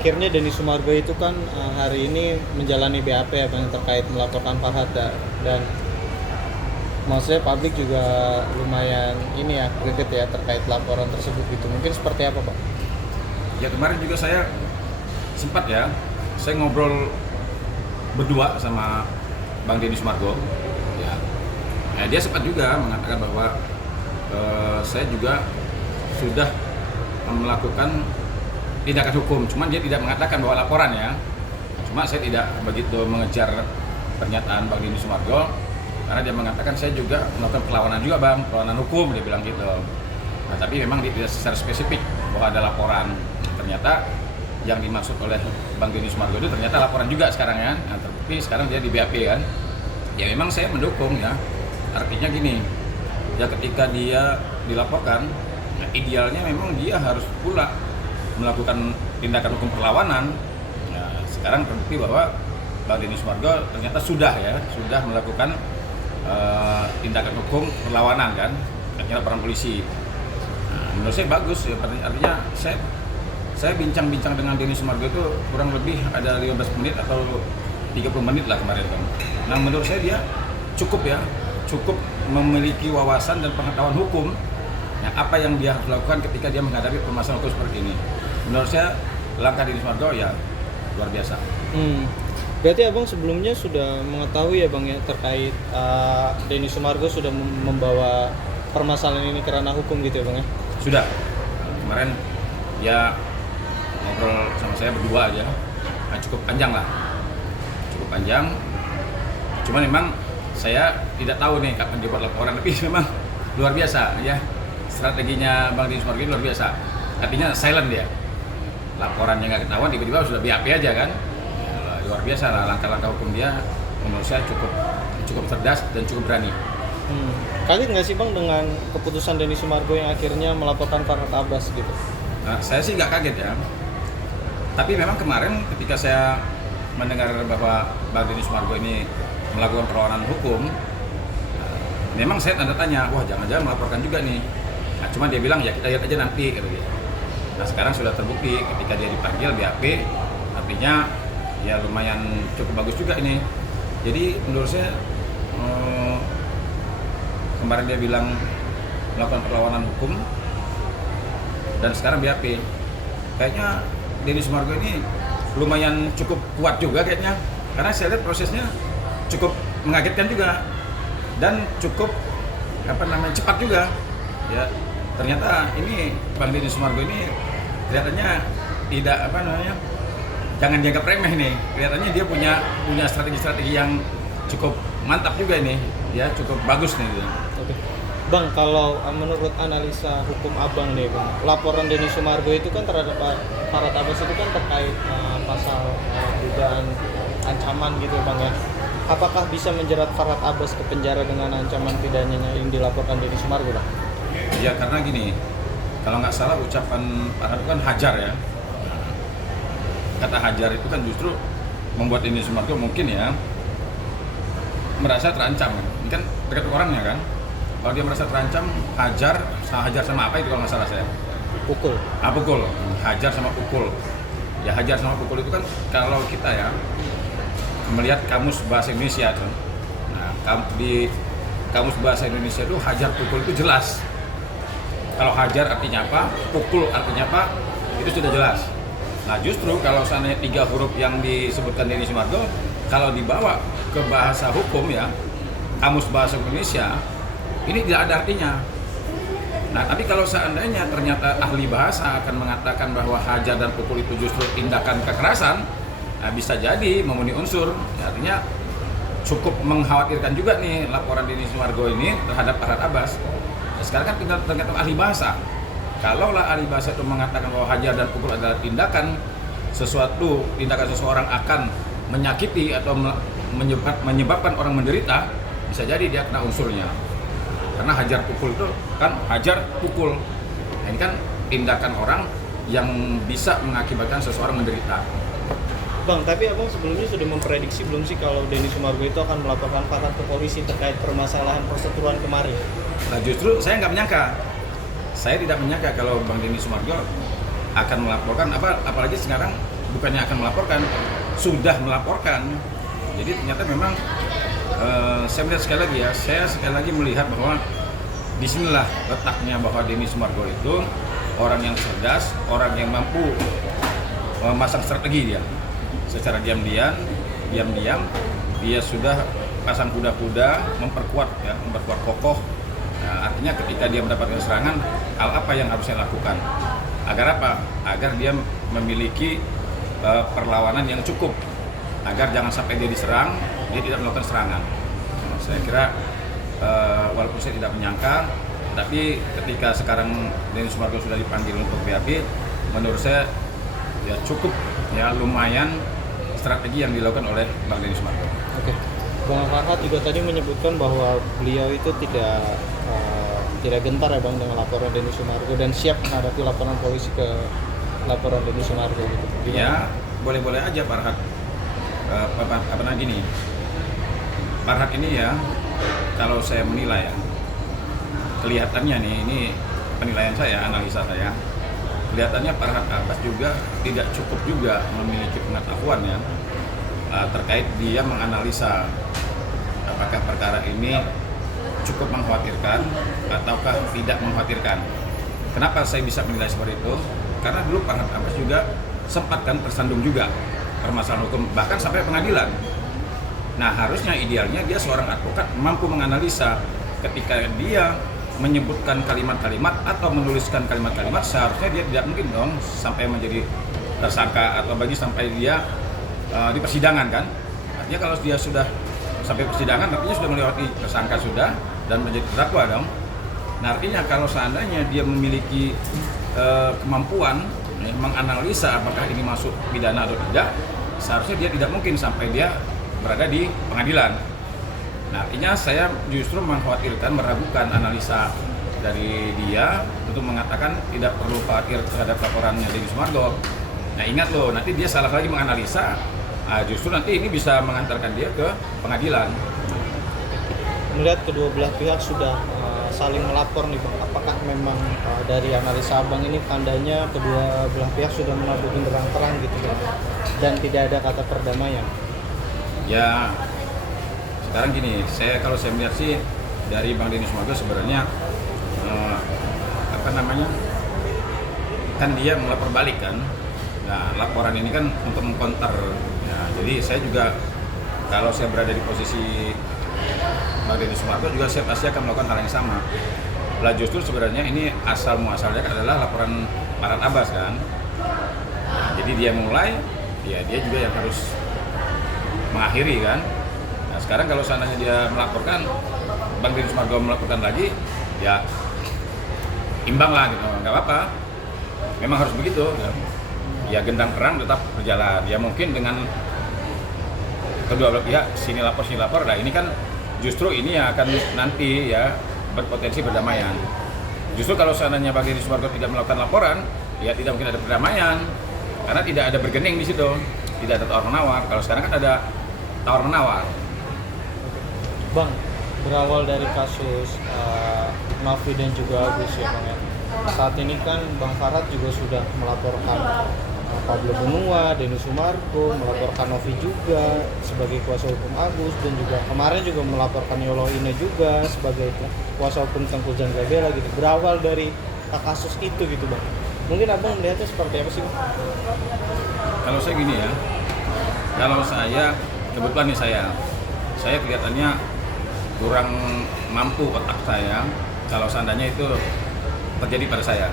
akhirnya Denny Sumargo itu kan hari ini menjalani BAP ya Bang, terkait melaporkan Farhad dan maksudnya publik juga lumayan ini ya greget ya terkait laporan tersebut gitu. Mungkin seperti apa Bang? Ya kemarin juga saya sempat ya, saya ngobrol berdua sama Bang Denny Sumargo. Ya, dia sempat juga mengatakan bahwa saya juga sudah melakukan tindakan hukum, cuman dia tidak mengatakan bahwa laporan ya. Cuma saya tidak begitu mengejar pernyataan Bang Denny Sumargo karena dia mengatakan saya juga melakukan perlawanan juga Bang, perlawanan hukum, dia bilang gitu. Nah, tapi memang dia tidak secara spesifik bahwa ada laporan. Ternyata yang dimaksud oleh Bang Denny Sumargo itu ternyata laporan juga sekarang ya. Nah, terbukti sekarang dia di BAP kan. Ya memang saya mendukung ya. Artinya gini, ya ketika dia dilaporkan, ya idealnya memang dia harus pula melakukan tindakan hukum perlawanan. Nah, sekarang terbukti bahwa Bang Denny Sumargo ternyata sudah melakukan tindakan hukum perlawanan kan, akhirnya laporan polisi. Nah, menurut saya bagus ya, artinya saya bincang-bincang dengan Denny Sumargo itu kurang lebih ada 15 menit atau 30 menit lah kemarin kan. Nah menurut saya dia cukup memiliki wawasan dan pengetahuan hukum ya, apa yang dia harus lakukan ketika dia menghadapi permasalahan hukum seperti ini. Menurut saya langkah Denny Sumargo ya luar biasa. Berarti Abang sebelumnya sudah mengetahui ya Bang ya terkait Denny Sumargo sudah membawa permasalahan ini ke ranah hukum gitu ya Bang ya? Sudah. Kemarin ya ngobrol sama saya berdua aja, nah, cukup panjang. Cuman memang saya tidak tahu nih kapan dia buat laporan, tapi memang luar biasa ya strateginya Bang Denny Sumargo luar biasa. Artinya silent dia, laporannya nggak ketahuan, tiba-tiba sudah BAP aja kan. Ya, luar biasa lah langkah-langkah hukum dia, menurut saya cukup cerdas dan cukup berani. Kaget nggak sih Bang dengan keputusan Denny Sumargo yang akhirnya melaporkan Farhad Abbas gitu? Nah, saya sih nggak kaget ya. Tapi memang kemarin ketika saya mendengar bahwa Bang Denny Sumargo ini melakukan perlawanan hukum, memang saya tanda tanya, wah jangan-jangan melaporkan juga nih. Nah, cuma dia bilang ya kita lihat aja nanti kata dia. Nah sekarang sudah terbukti ketika dia dipanggil BAP, artinya ya lumayan cukup bagus juga ini. Jadi menurut saya kemarin dia bilang melakukan perlawanan hukum dan sekarang BAP, kayaknya Denny Sumargo ini lumayan cukup kuat juga kayaknya, karena saya lihat prosesnya cukup mengagetkan juga dan cukup cepat juga ya. Ternyata ini Bang Denny Sumargo ini kelihatannya tidak jangan dianggap remeh nih, kelihatannya dia punya strategi yang cukup mantap juga ini ya, cukup bagus nih. Oke. Bang, kalau menurut analisa hukum Abang nih Bang, laporan Denny Sumargo itu kan terhadap Farhad Abbas itu kan terkait pasal dugaan ancaman gitu Bang ya. Apakah bisa menjerat Farhad Abbas ke penjara dengan ancaman pidananya yang dilaporkan Denny Sumargo Bang? Ya karena gini, kalau nggak salah ucapan Farhad itu kan hajar ya. Kata hajar itu kan justru membuat Denny Sumargo mungkin ya merasa terancam. Ini kan dekat orangnya kan. Kalau dia merasa terancam, hajar sama apa itu kalau nggak salah saya? Pukul. Pukul. Hajar sama pukul. Ya hajar sama pukul itu kan kalau kita ya melihat kamus bahasa Indonesia tuh. Nah, di kamus bahasa Indonesia itu hajar pukul itu jelas. Kalau hajar artinya apa, pukul artinya apa, itu sudah jelas. Nah justru kalau seandainya 3 huruf yang disebutkan Denny Sumargo, kalau dibawa ke bahasa hukum ya, kamus bahasa Indonesia, ini tidak ada artinya. Nah, tapi kalau seandainya ternyata ahli bahasa akan mengatakan bahwa hajar dan pukul itu justru tindakan kekerasan, nah bisa jadi memenuhi unsur. Ya, artinya cukup mengkhawatirkan juga nih laporan Denny Sumargo ini terhadap Farhad Abbas. Nah, sekarang kan tinggal tergantung ahli bahasa. Kalaulah ahli bahasa itu mengatakan bahwa hajar dan pukul adalah tindakan seseorang akan menyakiti atau menyebabkan orang menderita, bisa jadi dia kena unsurnya. Karena hajar pukul itu kan hajar pukul. Nah, ini kan tindakan orang yang bisa mengakibatkan seseorang menderita. Bang, tapi Abang sebelumnya sudah memprediksi belum sih kalau Denny Sumargo itu akan melaporkan Farhad ke polisi terkait permasalahan perseteruan kemarin? Nah justru saya nggak menyangka. Saya tidak menyangka kalau Bang Denny Sumargo akan melaporkan, apalagi sekarang bukannya akan melaporkan, sudah melaporkan. Jadi ternyata memang saya melihat sekali lagi ya, saya sekali lagi melihat bahwa disinilah letaknya bahwa Denny Sumargo itu orang yang cerdas, orang yang mampu memasang strategi dia. Secara diam-diam dia sudah pasang kuda-kuda, memperkuat kokoh. Nah, artinya ketika dia mendapatkan serangan, hal apa yang harus saya lakukan? Agar apa? Agar dia memiliki perlawanan yang cukup, agar jangan sampai dia diserang, dia tidak melakukan serangan. Saya kira walaupun saya tidak menyangka, tapi ketika sekarang Denny Sumargo sudah dipanggil untuk BAP, menurut saya ya cukup, ya lumayan strategi yang dilakukan oleh Bang Denny Sumargo. Oke. Bang Farhat juga tadi menyebutkan bahwa beliau itu tidak gentar ya Bang dengan laporan Denny Sumargo dan siap menghadapi laporan polisi ke laporan Denny Sumargo gitu. Ya, boleh-boleh aja Farhat. Apa namanya gini, Farhat ini ya, kalau saya menilai ya, kelihatannya nih, ini penilaian saya, analisa saya, kelihatannya Farhat Abbas juga tidak cukup juga memiliki pengetahuan ya terkait dia menganalisa apakah perkara ini cukup mengkhawatirkan ataukah tidak mengkhawatirkan. Kenapa saya bisa menilai seperti itu? Karena dulu Farhat Abbas juga sempat kan tersandung juga permasalahan hukum, bahkan sampai pengadilan. Nah, harusnya idealnya dia seorang advokat mampu menganalisa ketika dia menyebutkan kalimat-kalimat atau menuliskan kalimat-kalimat, seharusnya dia tidak mungkin dong sampai menjadi tersangka atau bagi sampai dia di persidangan kan. Artinya kalau dia sudah sampai persidangan, artinya sudah melewati tersangka sudah dan menjadi terdakwa dong. Nah, artinya kalau seandainya dia memiliki kemampuan menganalisa apakah ini masuk pidana atau tidak, seharusnya dia tidak mungkin sampai dia berada di pengadilan. Nah, artinya saya justru mengkhawatirkan, meragukan analisa dari dia untuk mengatakan tidak perlu khawatir terhadap laporannya Denny Sumargo. Nah, ingat loh, nanti dia salah lagi menganalisa, justru nanti ini bisa mengantarkan dia ke pengadilan. Melihat kedua belah pihak sudah saling melapor nih Bang, apakah memang dari analisa Abang ini tandanya kedua belah pihak sudah menabur terang-terang gitu Bang, dan tidak ada kata perdamaian? Ya, sekarang gini, kalau saya melihat sih dari Bang Denny Sumargo sebenarnya kan dia melapor balik kan. Nah, laporan ini kan untuk mengkonter. Ya, jadi saya juga kalau saya berada di posisi Bang Denny Sumargo juga saya pasti akan melakukan hal yang sama. Lah justru sebenarnya ini asal muasalnya adalah laporan Farhat Abbas kan. Nah, jadi dia mulai, ya dia juga yang harus mengakhiri kan. Nah, sekarang kalau seandainya dia melaporkan, Bang Denny Sumargo melakukan lagi, ya imbang lah gitu, nggak apa-apa. Memang harus begitu. Ya gendang perang tetap berjalan. Ya mungkin dengan kedua belah pihak sini lapor. Nah ini kan justru ini yang akan nanti ya berpotensi perdamaian. Justru kalau seandainya Bang Denny Sumargo tidak melakukan laporan, ya tidak mungkin ada perdamaian karena tidak ada bergening di situ, tidak ada tawar menawar. Kalau sekarang kan ada tawar menawar. Bang, berawal dari kasus Novi dan juga Agus ya Bang ya. Saat ini kan Bang Farhat juga sudah melaporkan Pablo Benua, Denny Sumargo, melaporkan Novi juga sebagai kuasa hukum Agus, dan juga kemarin juga melaporkan Yolo Ine juga sebagai kuasa hukum Tengku Zanggabela gitu. Berawal dari kasus itu gitu Bang. Mungkin Abang melihatnya seperti apa sih Bang? Kalau saya gini ya, kalau saya kebetulan nih saya kelihatannya kurang mampu otak saya kalau seandainya itu terjadi pada saya.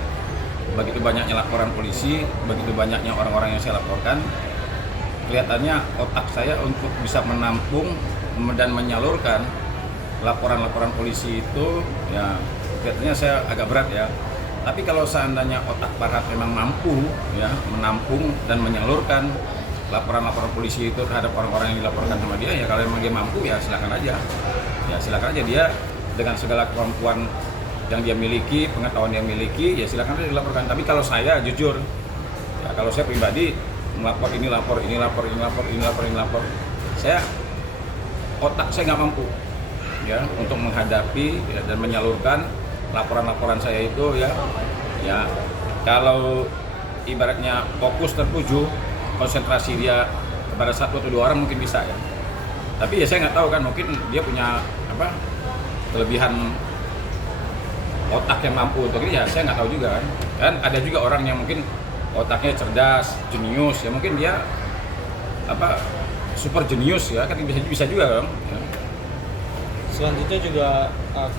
Begitu banyaknya laporan polisi, begitu banyaknya orang-orang yang saya laporkan, kelihatannya otak saya untuk bisa menampung dan menyalurkan laporan-laporan polisi itu ya kelihatannya saya agak berat ya. Tapi kalau seandainya otak Farhat memang mampu ya menampung dan menyalurkan laporan-laporan polisi itu terhadap orang-orang yang dilaporkan sama dia, ya kalau memang dia mampu ya silakan aja. Ya silakan aja dia dengan segala kemampuan yang dia miliki, pengetahuan yang miliki, ya silakan aja dilaporkan. Tapi kalau saya jujur, ya kalau saya pribadi melapor ini lapor, saya otak saya nggak mampu ya untuk menghadapi ya, dan menyalurkan laporan-laporan saya itu ya kalau ibaratnya fokus tertuju konsentrasi dia kepada satu atau dua orang mungkin bisa ya. Tapi ya saya nggak tahu kan, mungkin dia punya apa kelebihan otak yang mampu untuk ini, ya saya nggak tahu juga kan. Kan ada juga orang yang mungkin otaknya cerdas, jenius, ya mungkin dia apa super jenius ya, kan bisa juga kan. Ya. Selanjutnya juga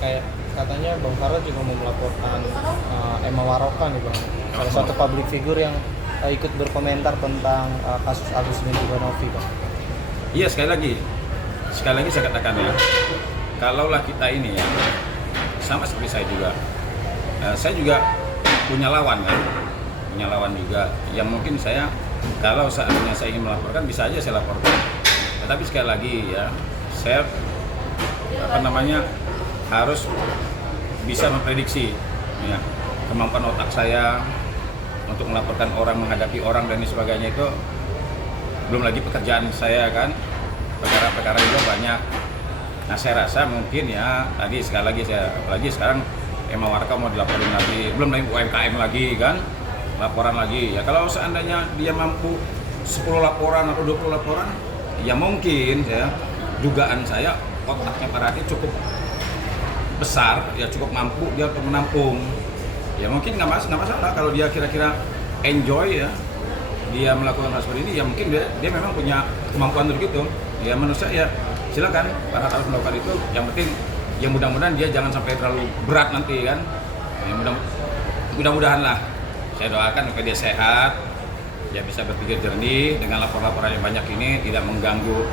kayak katanya Bang Farad juga mau melaporkan Emma Waroka nih Bang, salah satu public figure yang ikut berkomentar tentang kasus Agus dan juga Novi Bang. Iya, sekali lagi saya katakan ya, kalaulah kita ini ya sama seperti saya juga, saya juga punya lawan kan, punya lawan juga yang mungkin saya kalau seandainya saya ingin melaporkan bisa aja saya laporkan. Tetapi sekali lagi ya, saya harus bisa memprediksi ya, kemampuan otak saya untuk melaporkan orang, menghadapi orang dan sebagainya itu, belum lagi pekerjaan saya kan, perkara-perkara juga banyak. Nah saya rasa mungkin ya tadi sekali lagi apalagi sekarang Emma Waroka mau dilaporin lagi, belum lagi UMKM lagi kan, laporan lagi ya. Kalau seandainya dia mampu 10 laporan atau 20 laporan, ya mungkin ya dugaan saya otaknya Pak Radit cukup besar, ya cukup mampu dia untuk menampung. Ya mungkin nggak masalah kalau dia kira-kira enjoy ya dia melakukan hal seperti ini, ya mungkin dia memang punya kemampuan untuk itu. Ya menurut saya ya silakan Pak Radit melakukan itu. Yang penting ya mudah-mudahan dia jangan sampai terlalu berat nanti kan. Ya mudah-mudahan lah. Saya doakan supaya dia sehat, dia bisa berpikir jernih dengan lapor-laporan yang banyak ini, tidak mengganggu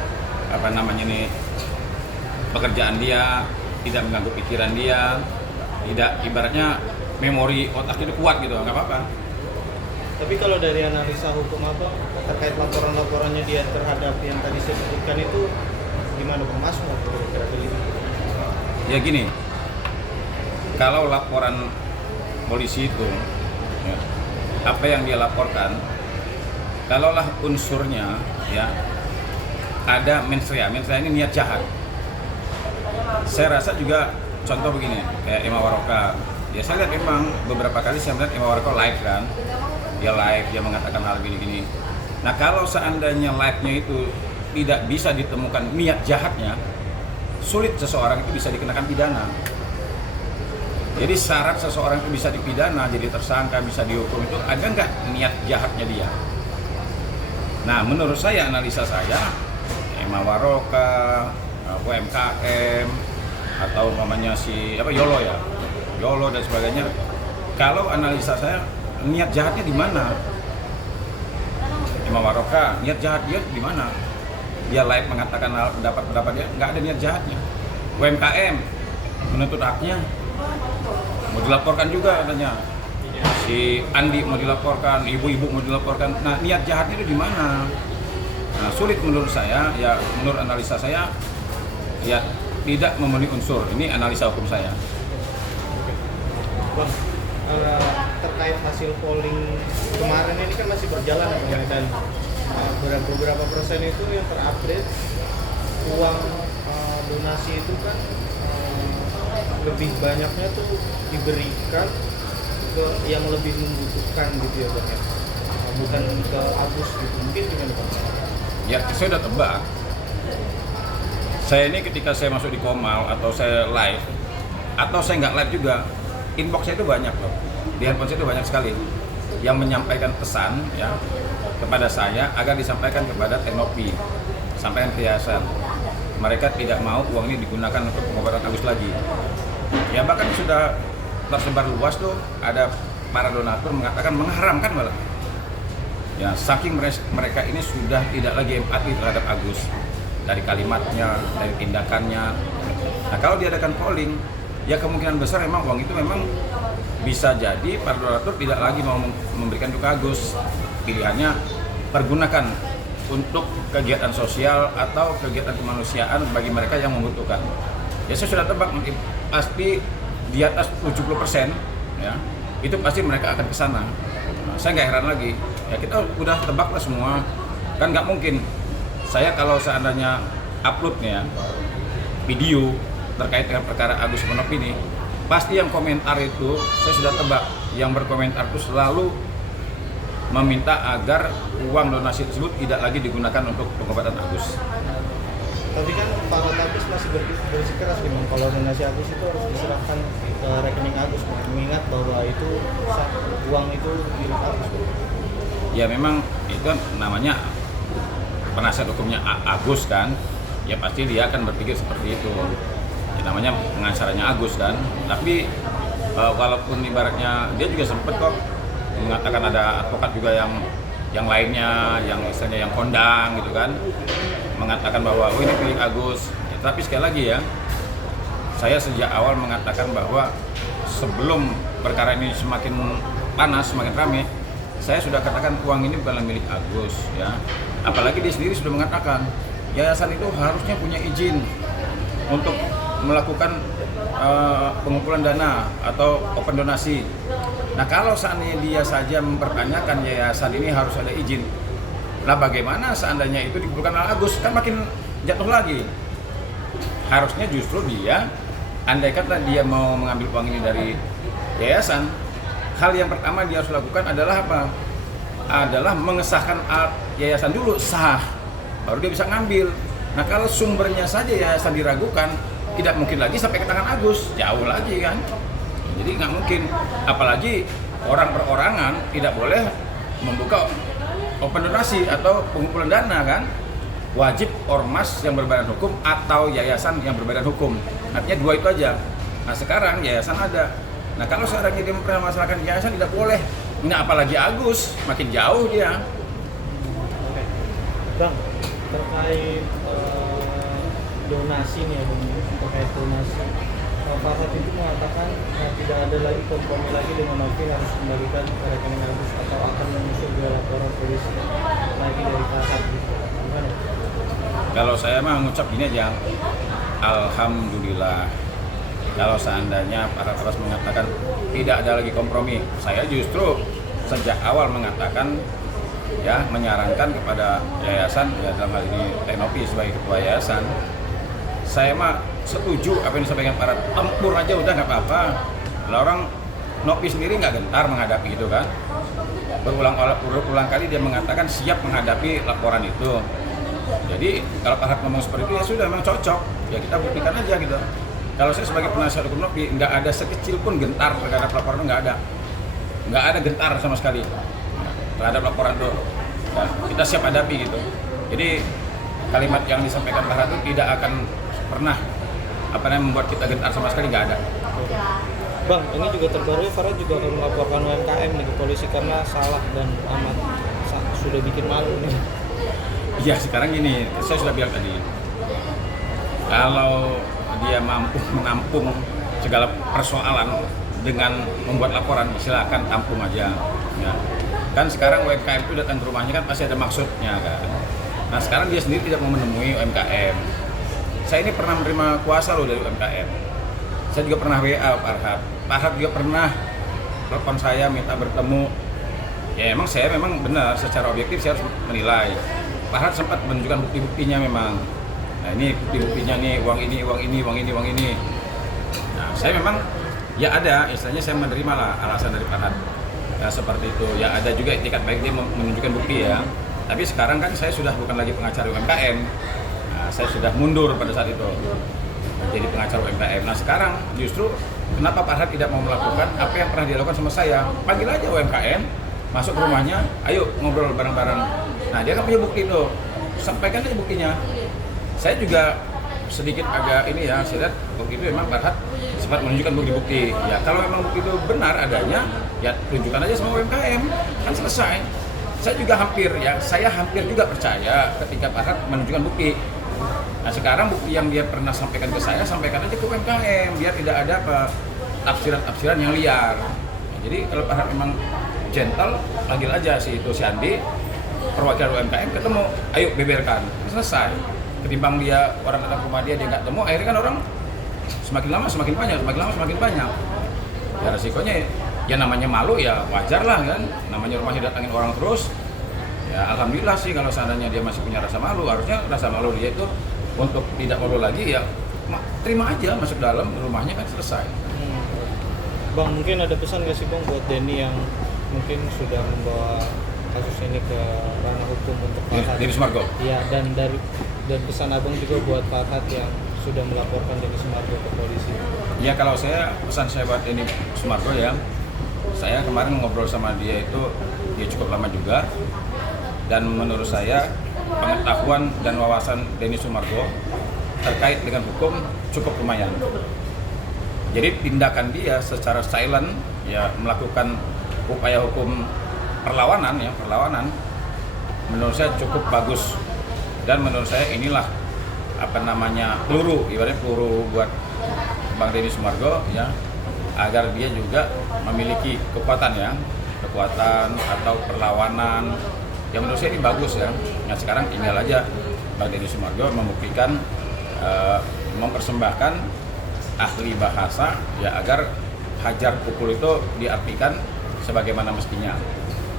pekerjaan dia, tidak mengganggu pikiran dia, tidak ibaratnya memori otaknya itu kuat gitu, nggak apa-apa. Tapi kalau dari analisa hukum apa terkait laporan-laporannya dia terhadap yang tadi saya sebutkan itu gimana Bang, masuk nggak kira-kira begitu? Ya gini, kalau laporan polisi itu ya, apa yang dia laporkan, kalaulah unsurnya ya ada mens rea ini niat jahat. Saya rasa juga contoh begini, kayak Emma Waroka. Ya saya lihat memang beberapa kali saya melihat Emma Waroka live kan. Dia mengatakan hal gini-gini. Nah kalau seandainya live-nya itu tidak bisa ditemukan niat jahatnya, sulit seseorang itu bisa dikenakan pidana. Jadi syarat seseorang itu bisa dipidana, jadi tersangka, bisa dihukum itu ada nggak niat jahatnya dia. Nah menurut saya, analisa saya, Emma Waroka, UMKM, atau namanya Yolo dan sebagainya, kalau analisa saya niat jahatnya di mana? Emma Waroka niat jahat dia di mana? Dia live mengatakan pendapat dia, nggak ada niat jahatnya. UMKM menuntut haknya, mau dilaporkan juga katanya. Si Andi mau dilaporkan, ibu-ibu mau dilaporkan. Nah niat jahatnya itu di mana? Nah sulit menurut saya, ya menurut analisa saya, ya tidak memenuhi unsur. Ini analisa hukum saya. Bang, terkait hasil polling kemarin ini kan masih berjalan ya, dan beberapa persen itu yang terupdate uang donasi itu kan lebih banyaknya tuh diberikan ke yang lebih membutuhkan gitu ya Bang ya, bukan ke Agus gitu, mungkin gimana Bang? Ya saya udah tebak. Saya ini ketika saya masuk di Komal atau saya live atau saya nggak live juga, inbox saya itu banyak loh, di handphone saya itu banyak sekali yang menyampaikan pesan ya kepada saya agar disampaikan kepada Teknopi, sampaikan perhiasan. Mereka tidak mau uang ini digunakan untuk pengobatan Agus lagi. Ya bahkan sudah tersebar luas tuh, ada para donatur mengatakan mengharamkan malah. Ya saking mereka ini sudah tidak lagi empati terhadap Agus, dari kalimatnya, dari tindakannya. Nah kalau diadakan polling, ya kemungkinan besar memang uang itu memang bisa jadi para donatur tidak lagi mau memberikan ke Agus. Pilihannya pergunakan untuk kegiatan sosial atau kegiatan kemanusiaan bagi mereka yang membutuhkan. Ya saya sudah tebak pasti di atas 70% ya, itu pasti mereka akan ke sana. Nah, saya nggak heran lagi. Ya kita udah tebak lah semua. Kan nggak mungkin saya kalau seandainya upload nih ya video terkait dengan perkara Agus Menop ini, pasti yang komentar itu saya sudah tebak, yang berkomentar itu selalu meminta agar uang donasi tersebut tidak lagi digunakan untuk pengobatan Agus. Tapi kan para tabis masih bersikeras nih Bang, kalau donasi Agus itu harus diserahkan ke rekening Agus Bang. Mengingat bahwa itu uang itu milik Agus Bang. Ya memang itu namanya penasihat hukumnya Agus kan, ya pasti dia akan berpikir seperti itu. Ya, namanya pengacaranya Agus kan. Tapi walaupun ibaratnya dia juga sempat kok mengatakan ada advokat juga yang lainnya, yang istilahnya yang kondang gitu kan, mengatakan bahwa oh ini milik Agus. Ya, tapi sekali lagi ya, saya sejak awal mengatakan bahwa sebelum perkara ini semakin panas, semakin ramai, saya sudah katakan uang ini bukanlah milik Agus ya. Apalagi dia sendiri sudah mengatakan yayasan itu harusnya punya izin untuk melakukan pengumpulan dana atau open donasi. Nah kalau seandainya dia saja mempertanyakan yayasan ini harus ada izin, nah bagaimana seandainya itu dikumpulkan oleh Agus, kan makin jatuh lagi. Harusnya justru dia, andai kata dia mau mengambil uang ini dari yayasan, hal yang pertama dia harus lakukan adalah apa? Adalah mengesahkan yayasan dulu sah, baru dia bisa ngambil. Nah kalau sumbernya saja yayasan diragukan, tidak mungkin lagi sampai ke tangan Agus, jauh lagi kan. Jadi nggak mungkin, apalagi orang perorangan tidak boleh membuka open donasi atau pengumpulan dana kan. Wajib ormas yang berbadan hukum atau yayasan yang berbadan hukum. Artinya dua itu aja. Nah sekarang yayasan ada. Nah kalau sekarang dia mempermasalahkan yayasan tidak boleh. Nah apalagi Agus, makin jauh dia. Oke. Bang, terkait donasi nih ya Bang, terkait donasi. Farhad itu mengatakan tidak ada lagi kompromi lagi dengan Novi, harus kembalikan ke rekening Agus atau akan menyusul dua laporan polisi lagi dari Farhad gitu. Gimana? Kalau saya mah ngucap gini aja, alhamdulillah. Kalau seandainya para atas mengatakan tidak ada lagi kompromi, saya justru sejak awal mengatakan ya menyarankan kepada yayasan, ya dalam hal ini Novi sebagai ketua yayasan, saya mah setuju apa yang disampaikan para tempur aja udah nggak apa-apa. Lah orang Novi sendiri nggak gentar menghadapi itu kan. Berulang kali dia mengatakan siap menghadapi laporan itu. Jadi kalau Pak Harap ngomong seperti itu ya sudah memang cocok. Ya kita buktikan aja gitu. Kalau saya sebagai penasihat hukum Novi nggak ada sekecil pun gentar terhadap laporan itu, nggak ada gentar sama sekali terhadap laporan itu. Nah, kita siap hadapi gitu. Jadi kalimat yang disampaikan Pak Harap itu tidak akan pernah membuat kita gentar sama sekali, nggak ada. Bang, ini juga terbaru Farhad juga akan melaporkan UMKM nih ke polisi karena salah dan amat sudah bikin malu nih. Iya sekarang gini, saya sudah bilang tadi, kalau dia mampu menampung segala persoalan dengan membuat laporan, silakan tampung aja. Ya. Kan sekarang UMKM itu datang ke rumahnya kan pasti ada maksudnya kan. Nah sekarang dia sendiri tidak mau menemui UMKM. Saya ini pernah menerima kuasa loh dari UMKM. Saya juga pernah WA Pak Harap juga pernah telepon saya minta bertemu. Ya emang saya memang benar secara objektif saya harus menilai. Pak Harap sempat menunjukkan bukti-buktinya memang. Nah ini bukti-buktinya nih, uang ini. Nah saya memang ya ada, istilahnya saya menerima lah alasan dari Pak Harap. Ya seperti itu. Ya ada juga etikat baik dia menunjukkan bukti ya. Tapi sekarang kan saya sudah bukan lagi pengacara UMKM. Saya sudah mundur pada saat itu menjadi pengacara UMKM. Nah sekarang justru kenapa Pak Harap tidak mau melakukan apa yang pernah dilakukan sama saya? Panggil aja UMKM, masuk ke rumahnya, ayo ngobrol bareng-bareng. Nah dia kan punya bukti itu, sampaikan aja buktinya. Saya juga sedikit agak ini ya, saya lihat bukti itu memang Pak Harap sempat menunjukkan bukti-bukti. Ya kalau memang bukti itu benar adanya, ya tunjukkan aja sama UMKM, kan selesai. Saya hampir juga percaya ketika Pak Harap menunjukkan bukti. Nah sekarang bukti yang dia pernah sampaikan ke saya, sampaikan aja ke UMKM biar tidak ada tafsiran-tafsiran yang liar. Nah, jadi kalau Pak Harap memang gentle, panggil aja si Andi, perwakilan UMKM ketemu, ayo beberkan, selesai. Ketimbang dia orang datang ke rumah dia nggak temu, akhirnya kan orang semakin lama semakin banyak. Ya resikonya ya namanya malu ya wajar lah kan, namanya rumahnya datangin orang terus. Ya alhamdulillah sih kalau seandainya dia masih punya rasa malu, harusnya rasa malu dia itu untuk tidak malu lagi ya terima aja masuk dalam rumahnya kan selesai. Bang mungkin ada pesan nggak sih Bang buat Denny yang mungkin sudah membawa kasus ini ke ranah hukum untuk Farhad. Denny Sumargo. Iya, dan pesan abang juga buat Farhad yang sudah melaporkan Denny Sumargo ke polisi. Ya kalau pesan saya buat Denny Sumargo ya, saya kemarin ngobrol sama dia itu dia cukup lama juga, dan menurut saya pengetahuan dan wawasan Denny Sumargo terkait dengan hukum cukup lumayan. Jadi tindakan dia secara silent ya melakukan upaya hukum perlawanan menurut saya cukup bagus, dan menurut saya inilah peluru buat Bang Denny Sumargo ya, agar dia juga memiliki kekuatan atau perlawanan yang menurut saya ini bagus ya. Nah sekarang tinggal aja Bang Denny Sumargo membuktikan, mempersembahkan ahli bahasa ya, agar hajar pukul itu diartikan sebagaimana mestinya.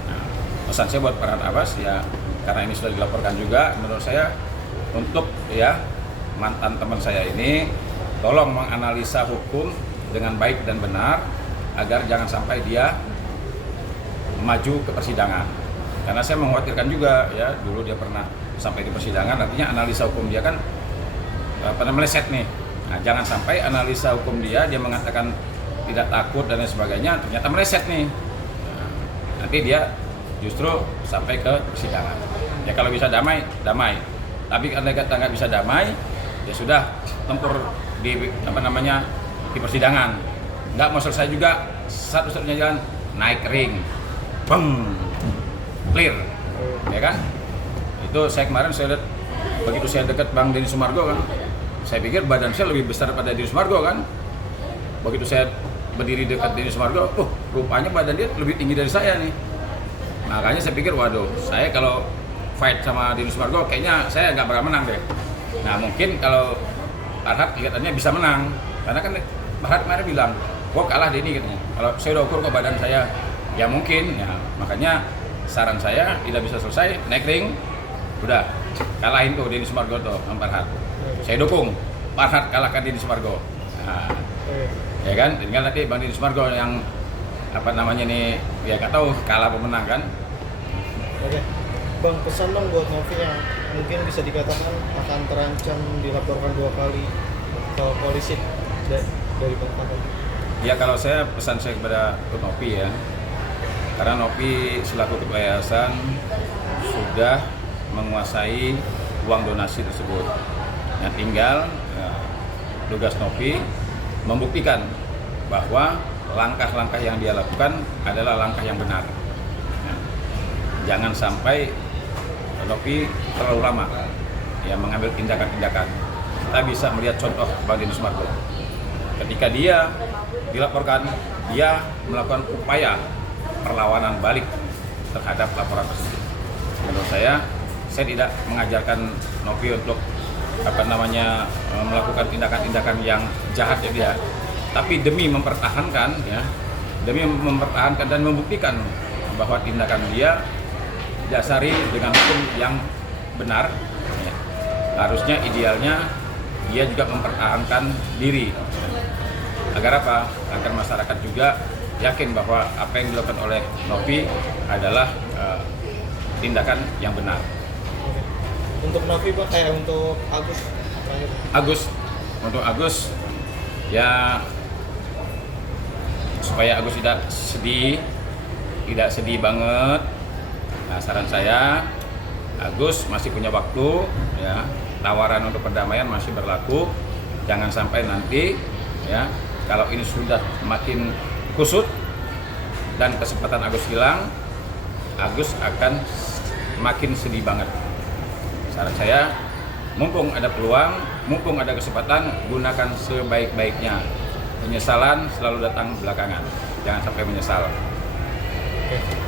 Nah, pesan saya buat Farhad Abbas ya, karena ini sudah dilaporkan juga, menurut saya untuk ya mantan teman saya ini tolong menganalisa hukum dengan baik dan benar, agar jangan sampai dia maju ke persidangan. Karena saya mengkhawatirkan juga ya, dulu dia pernah sampai di persidangan, artinya analisa hukum dia kan meleset nih. Nah, jangan sampai analisa hukum dia mengatakan tidak takut dan lain sebagainya, ternyata meleset nih. Nah, nanti dia justru sampai ke persidangan. Ya kalau bisa damai. Tapi kalau nggak bisa damai, ya sudah tempur di di persidangan. Nggak mau selesai juga, satu-satunya jalan naik ring, clear, ya kan? Itu saya kemarin saya lihat begitu saya dekat Bang Denny Sumargo kan, saya pikir badan saya lebih besar daripada Denny Sumargo kan. Begitu saya berdiri dekat Denny Sumargo, rupanya badan dia lebih tinggi dari saya nih. Makanya saya pikir, waduh, saya kalau fight sama Denny Sumargo kayaknya saya nggak bakal menang deh. Nah mungkin kalau Farhad kelihatannya bisa menang, karena kan Farhad kemarin bilang, kalah Denny katanya. Kalau saya udah ukur badan saya, ya mungkin, ya makanya saran saya tidak bisa selesai naik ring, udah kalahin tuh Denny Sumargo tuh sama Farhad. Saya dukung Farhad kalahkan Denny Sumargo. Nah, ya kan, tinggal nanti Bang Denny Sumargo yang ya nggak tahu kalah apa menang kan. Oke, Bang, pesan dong buat Novi yang mungkin bisa dikatakan akan terancam dilaporkan 2 kali ke polisi dari Bang Farhad. Ya kalau pesan saya kepada Novi ya, karena Novi selaku ketua yayasan sudah menguasai uang donasi tersebut. Nah tinggal tugas Novi membuktikan bahwa langkah-langkah yang dia lakukan adalah langkah yang benar. Nah, jangan sampai Novi terlalu lama ya mengambil tindakan-tindakan. Kita bisa melihat contoh Bang Denny Sumargo. Ketika dia dilaporkan, dia melakukan upaya perlawanan balik terhadap laporan tersebut. Menurut saya tidak mengajarkan Novi untuk melakukan tindakan-tindakan yang jahat ya dia, tapi demi mempertahankan dan membuktikan bahwa tindakan dia didasari dengan hukum yang benar. Ya. Harusnya idealnya dia juga mempertahankan diri. Agar apa? Agar masyarakat juga yakin bahwa apa yang dilakukan oleh Novi adalah tindakan yang benar. Untuk Novi Pak, untuk Agus ya, supaya Agus tidak sedih banget. Nah, saran saya, Agus masih punya waktu ya, tawaran untuk perdamaian masih berlaku. Jangan sampai nanti ya, kalau ini sudah makin kusut dan kesempatan Agus hilang, Agus akan makin sedih banget. Saran saya, mumpung ada peluang, mumpung ada kesempatan, gunakan sebaik-baiknya. Penyesalan selalu datang belakangan. Jangan sampai menyesal. Oke.